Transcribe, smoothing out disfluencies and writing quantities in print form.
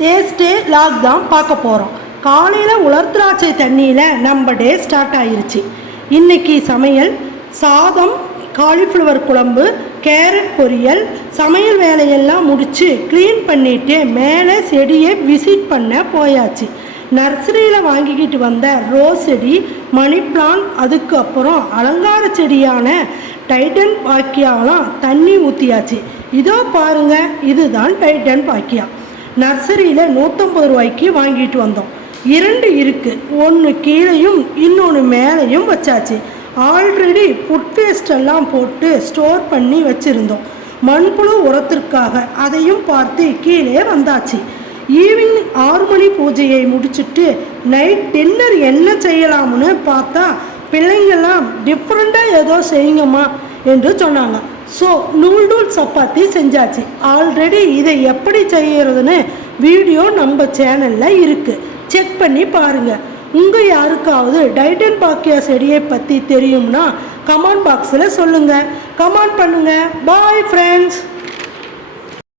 டேஸ்டே lock தான் பார்க்க போகிறோம். காலையில் உலர் திராட்சை தண்ணியில் நம்ம டே ஸ்டார்ட் ஆயிருச்சு. இன்றைக்கி சமையல் சாதம், காலிஃப்ளவர் குழம்பு, கேரட் பொரியல். சமையல் வேலையெல்லாம் முடித்து க்ளீன் பண்ணிவிட்டு மேலே செடியை விசிட் பண்ண போயாச்சு. நர்சரியில் வாங்கிக்கிட்டு வந்த ரோஸ் செடி, மணி பிளான், அதுக்கப்புறம் அலங்கார செடியான டைட்டன் பாக்கியாலாம் தண்ணி ஊற்றியாச்சு. இதோ பாருங்கள், இதுதான் டைட்டன் பாக்கியா. நர்சரியில் 150 ரூபாய்க்கு வாங்கிட்டு வந்தோம். 2 இருக்குது, ஒன்று கீழேயும் இன்னொன்று மேலேயும் வச்சாச்சு. ஆல்ரெடி ஃபுட் வேஸ்டெல்லாம் போட்டு ஸ்டோர் பண்ணி வச்சுருந்தோம் மண்புழு உரத்திற்காக. அதையும் பார்த்து கீழே வந்தாச்சு. ஈவினிங் 6 மணி பூஜையை முடிச்சுட்டு நைட் டின்னர் என்ன செய்யலாம்னு பார்த்தா பிள்ளைங்கள்லாம் டிஃப்ரெண்ட்டாக ஏதோ செய்யுங்கம்மா என்று சொன்னாங்க. ஸோ நூல்டூல் சப்பாத்தி செஞ்சாச்சு. ஆல்ரெடி இதை எப்படி செய்கிறதுன்னு வீடியோ நம்ம சேனலில் இருக்குது, செக் பண்ணி பாருங்கள். உங்கள் யாருக்காவது டைட்டன் பாக்கியா செடியை பற்றி தெரியும்னா கமெண்ட் பாக்ஸில் சொல்லுங்கள், கமெண்ட் பண்ணுங்கள். Bye friends.